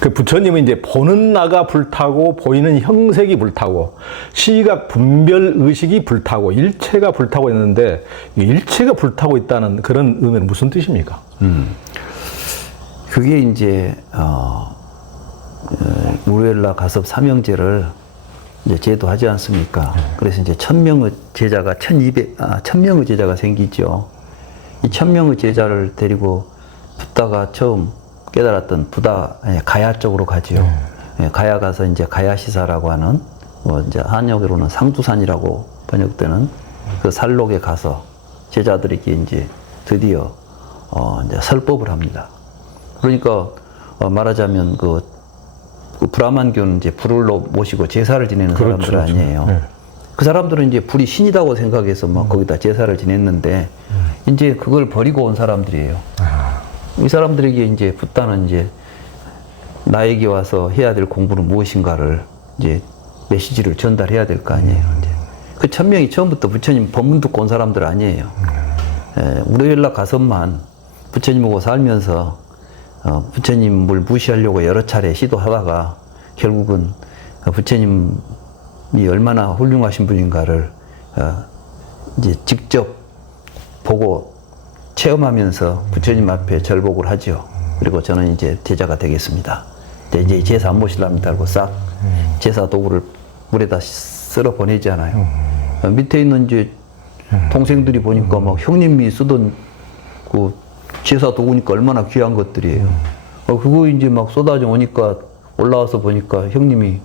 그 부처님은 이제 보는 나가 불타고 보이는 형색이 불타고 시각 분별 의식이 불타고 일체가 불타고 있는데 일체가 불타고 있다는 그런 의미는 무슨 뜻입니까? 그게 이제 우르엘라 가섭 삼형제를 이제 제도하지 않습니까? 그래서 이제 1000명의 제자가 1000명의 제자가 생기죠. 이 1000명의 제자를 데리고 붓다가 처음 깨달았던 가야 쪽으로 가지요. 가야 가서 이제 가야시사라고 하는 뭐 이제 한역으로는 상두산이라고 번역되는 그 살록에 가서 제자들에게 이제 드디어 이제 설법을 합니다. 그러니까 말하자면 그 브라만교는 이제 불을 모시고 제사를 지내는 사람들 아니에요. 그 사람들은 이제 불이 신이라고 생각해서 막 거기다 제사를 지냈는데 이제 그걸 버리고 온 사람들이에요. 이 사람들에게 이제 붓다는 이제 나에게 와서 해야 될 공부는 무엇인가를 이제 메시지를 전달해야 될 거 아니에요. 이제 그 1000명이 처음부터 부처님 법문 듣고 온 사람들 아니에요. 우르엘라 가섭만 부처님하고 살면서 부처님을 무시하려고 여러 차례 시도하다가 결국은 부처님이 얼마나 훌륭하신 분인가를 이제 직접 보고 체험하면서 부처님 앞에 절복을 하죠. 그리고 저는 이제 제자가 되겠습니다. 이제 제사 안 모시랍니다 하고 싹 제사 도구를 물에다 쓸어 보내잖아요. 밑에 있는 이제 동생들이 보니까 막 형님이 쓰던 그 제사 도구니까 얼마나 귀한 것들이에요. 그거 이제 막 쏟아져 오니까 올라와서 보니까 형님이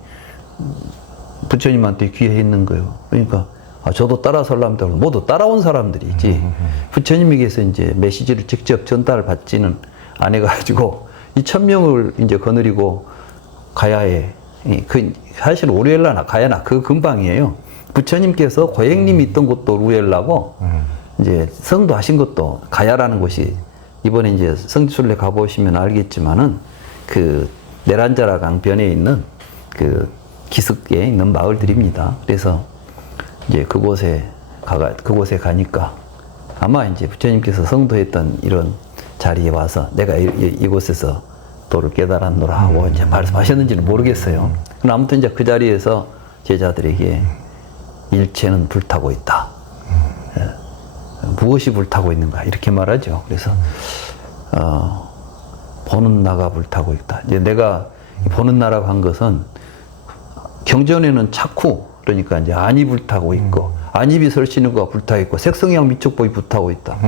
부처님한테 귀해 있는 거예요. 그러니까 저도 따라설랍니다. 모두 따라온 사람들이지. 부처님에게서 이제 메시지를 직접 전달받지는 안 해가지고 이 1000명을 이제 거느리고 가야에 사실 우르엘라나 가야나 그 근방이에요. 부처님께서 고행님이 있던 곳도 우르엘라고 이제 성도 하신 것도 가야라는 곳이 이번에 이제 성지순례 가보시면 알겠지만은 그 네란자라 강변에 있는 그 기슭에 있는 마을들입니다. 그래서 이제 그곳에 가니까 아마 이제 부처님께서 성도했던 이런 자리에 와서 내가 이곳에서 도를 깨달았노라 하고 이제 말씀하셨는지는 모르겠어요. 그러나 아무튼 이제 그 자리에서 제자들에게 일체는 불타고 있다. 무엇이 불타고 있는가 이렇게 말하죠. 그래서 보는 나가 불타고 있다. 이제 내가 보는 나라고 한 것은 경전에는 차쿠 그러니까 이제 안이 불타고 있고 안입이 설치는거가 불타고 있고 색성향 미촉법이 불타고 있다.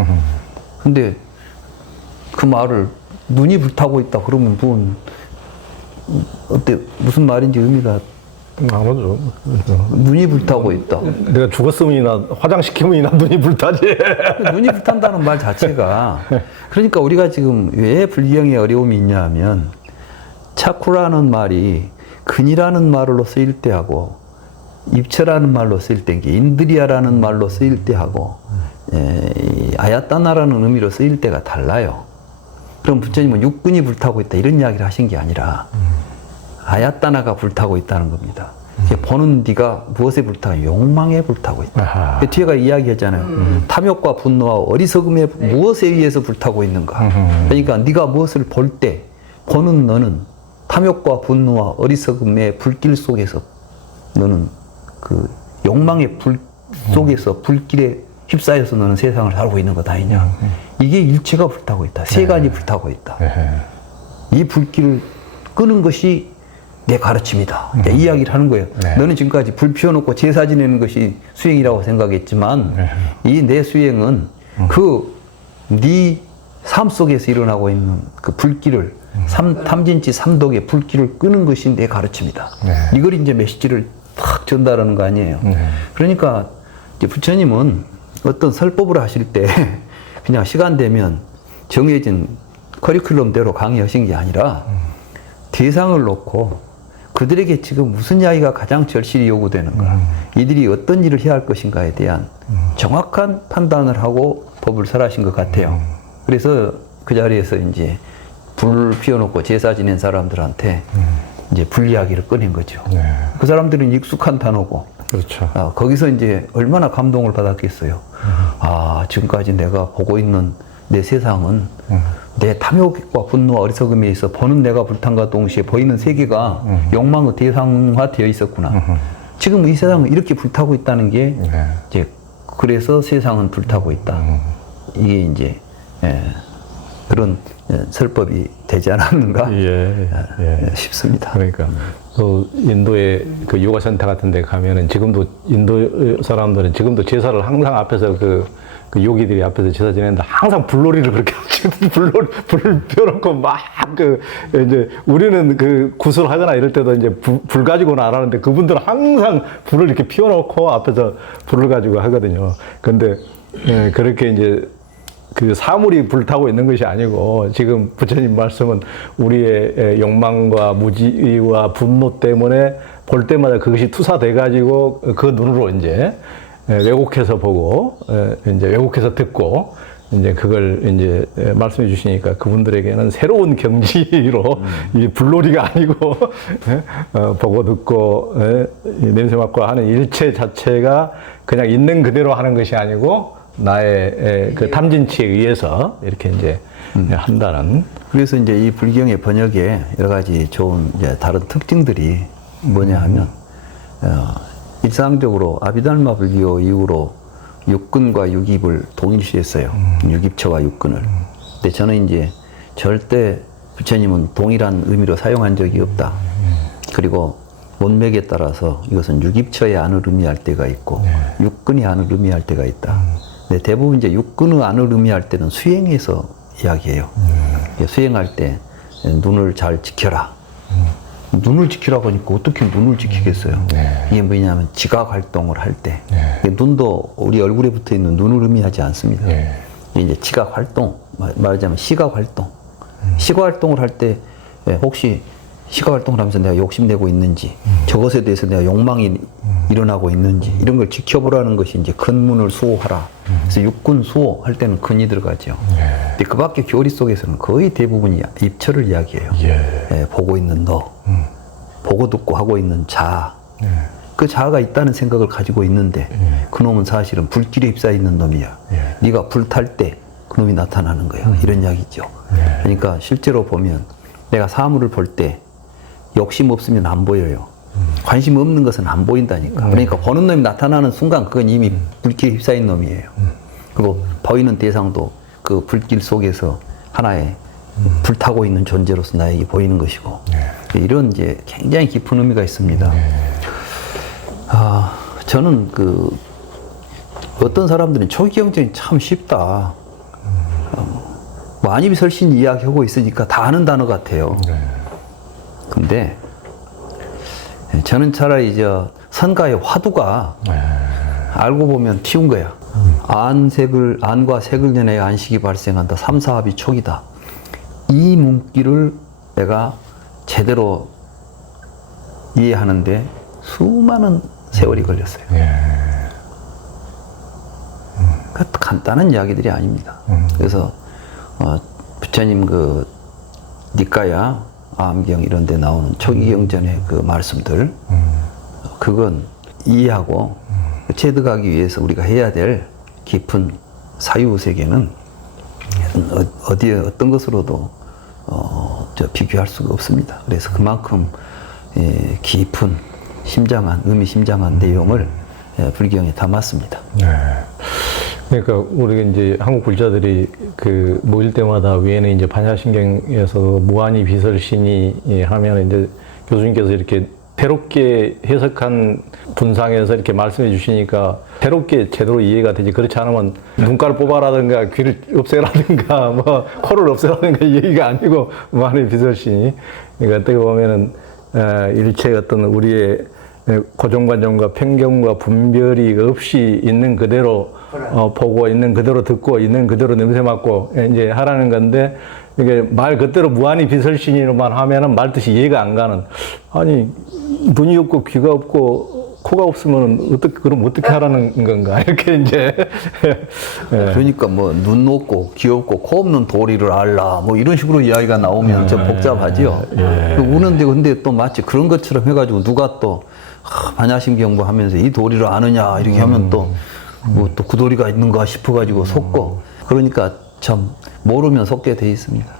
근데 그 말을 눈이 불타고 있다 그러면 무슨 말인지 의미가 맞죠. 눈이 불타고 있다. 내가 죽었으면이나 화장시키면이나 눈이 불타지. 눈이 불탄다는 말 자체가 그러니까 우리가 지금 왜 불경에 어려움이 있냐 하면 차쿠라는 말이 근이라는 말로 쓰일 때하고 입체라는 말로 쓰일 때 인드리아라는 말로 쓰일 때하고 아야따나라는 의미로 쓰일 때가 달라요. 그럼 부처님은 육근이 불타고 있다 이런 이야기를 하신 게 아니라 아야따나가 불타고 있다는 겁니다. 보는 네가 무엇에 불타고 욕망에 불타고 있다. 그 뒤에가 이야기했잖아요. 탐욕과 분노와 어리석음에 무엇에 의해서 불타고 있는가. 그러니까 네가 무엇을 볼 때 보는 너는 탐욕과 분노와 어리석음의 불길 속에서 너는 그 욕망의 불 속에서 불길에 휩싸여서 너는 세상을 살고 있는 것 아니냐. 이게 일체가 불타고 있다. 세간이 불타고 있다. 이 불길을 끄는 것이 내 가르침이다. 이 이야기를 하는 거예요. 너는 지금까지 불 피워놓고 제사 지내는 것이 수행이라고 생각했지만 이 내 수행은 그 네 삶 속에서 일어나고 있는 그 불길을 탐진치 삼독의 불길을 끄는 것이 내 가르침이다. 이걸 이제 메시지를 탁 전달하는 거 아니에요. 그러니까 이제 부처님은 어떤 설법을 하실 때 그냥 시간 되면 정해진 커리큘럼대로 강의하신 게 아니라 대상을 놓고 그들에게 지금 무슨 이야기가 가장 절실히 요구되는가, 이들이 어떤 일을 해야 할 것인가에 대한 정확한 판단을 하고 법을 설하신 것 같아요. 그래서 그 자리에서 이제 불 피워놓고 제사 지낸 사람들한테 이제 불 이야기를 꺼낸 거죠. 그 사람들은 익숙한 단어고, 그렇죠. 거기서 이제 얼마나 감동을 받았겠어요. 지금까지 내가 보고 있는 내 세상은 내 탐욕과 분노와 어리석음에 있어 보는 내가 불탄과 동시에 보이는 세계가 욕망의 대상화되어 있었구나. 지금 이 세상은 이렇게 불타고 있다는 게 이제 그래서 세상은 불타고 있다. 이게 이제 그런 설법이 되지 않았는가 싶습니다. 그러니까 그 인도의 그 요가 센터 같은 데 가면은 지금도 인도 사람들은 지금도 제사를 항상 앞에서 그 요기들이 앞에서 제사 지내는데 항상 불놀이를 그렇게 불을 펴놓고 막 이제 우리는 그 구슬하거나 이럴 때도 이제 불 가지고는 안 하는데 그분들은 항상 불을 이렇게 피워놓고 앞에서 불을 가지고 하거든요. 근데 그렇게 이제 그 사물이 불타고 있는 것이 아니고 지금 부처님 말씀은 우리의 욕망과 무지와 분노 때문에 볼 때마다 그것이 투사돼 가지고 그 눈으로 이제 왜곡해서 보고 이제 왜곡해서 듣고 이제 그걸 이제 말씀해 주시니까 그분들에게는 새로운 경지로 이 불놀이가 아니고 보고 듣고 냄새 맡고 하는 일체 자체가 그냥 있는 그대로 하는 것이 아니고 나의 그 탐진치에 의해서 이렇게 이제 한다는. 그래서 이제 이 불경의 번역에 여러 가지 좋은 이제 다른 특징들이 뭐냐 하면 일상적으로 아비달마 불교 이후로 육근과 육입을 동일시했어요. 육입처와 육근을. 근데 저는 이제 절대 부처님은 동일한 의미로 사용한 적이 없다. 그리고 문맥에 따라서 이것은 육입처의 안을 의미할 때가 있고 육근의 안을 의미할 때가 있다. 근데 대부분 이제 육근의 안을 의미할 때는 수행에서 이야기해요. 수행할 때 눈을 잘 지켜라. 눈을 지키라고 하니까 어떻게 눈을 지키겠어요? 이게 뭐냐면 지각 활동을 할 때 눈도 우리 얼굴에 붙어 있는 눈을 의미하지 않습니다. 이게 이제 지각 활동, 말하자면 시각 활동. 시각 활동을 할 때 혹시 시각 활동을 하면서 내가 욕심내고 있는지 저것에 대해서 내가 욕망이 일어나고 있는지 이런 걸 지켜보라는 것이 이제 근문을 수호하라. 그래서 육근 수호 할 때는 근이 들어가죠. 근데 그 밖에 교리 속에서는 거의 대부분이 입처를 이야기해요. 보고 있는 너, 보고 듣고 하고 있는 자. 그 자아가 있다는 생각을 가지고 있는데 그놈은 사실은 불길에 휩싸여 있는 놈이야. 네가 불탈 때 그놈이 나타나는 거야. 이런 이야기죠. 그러니까 실제로 보면 내가 사물을 볼 때 욕심 없으면 안 보여요. 관심 없는 것은 안 보인다니까. 그러니까 보는 놈이 나타나는 순간 그건 이미 불길에 휩싸인 놈이에요. 그리고 보이는 대상도 그 불길 속에서 하나의 불타고 있는 존재로서 나에게 보이는 것이고 이런 이제 굉장히 깊은 의미가 있습니다. 저는 그 어떤 사람들은 초기 경전이 참 쉽다. 안입설신 이야기하고 있으니까 다 아는 단어 같아요. 근데 저는 차라리 선가의 화두가 알고 보면 튀운 거야. 안과 색을 연해 안식이 발생한다. 삼사합이 촉이다. 이 문기를 내가 제대로 이해하는데 수많은 세월이 걸렸어요. 간단한 이야기들이 아닙니다. 그래서 부처님 그 니까야 암경 이런 데 나오는 초기경전의 그 말씀들 그건 이해하고 체득하기 위해서 우리가 해야 될 깊은 사유세계는 어디에 어떤 것으로도 비교할 수가 없습니다. 그래서 그만큼 깊은 의미심장한 내용을 불경에 담았습니다. 그러니까 우리가 이제 한국 불자들이 그 모일 때마다 위에는 이제 반야신경에서 무한히 비설신이 하면 이제 교수님께서 이렇게 새롭게 해석한 분상에서 이렇게 말씀해 주시니까 새롭게 제대로 이해가 되지. 그렇지 않으면 눈가를 뽑아라든가 귀를 없애라든가 뭐 코를 없애라든가 이 얘기가 아니고 무한히 비설신이. 그러니까 어떻게 보면은 일체의 어떤 우리의 고정관념과 편견과 분별이 없이 있는 그대로 보고 있는 그대로 듣고 있는 그대로 냄새 맡고 이제 하라는 건데 이게 말 그대로 무한히 비설신이로만 하면은 말 뜻이 이해가 안 가는. 아니 눈이 없고 귀가 없고 코가 없으면 그럼 어떻게 하라는 건가 이렇게 이제 그러니까 뭐 눈 없고 귀 없고 코 없는 도리를 알라 뭐 이런 식으로 이야기가 나오면 좀 복잡하지요. 우는데 근데 또 마치 그런 것처럼 해가지고 누가 또 반야신경부 하면서 이 도리를 아느냐 이렇게 하면 또 그 도리가 있는가 싶어가지고 속고 그러니까 참 모르면 속게 돼 있습니다.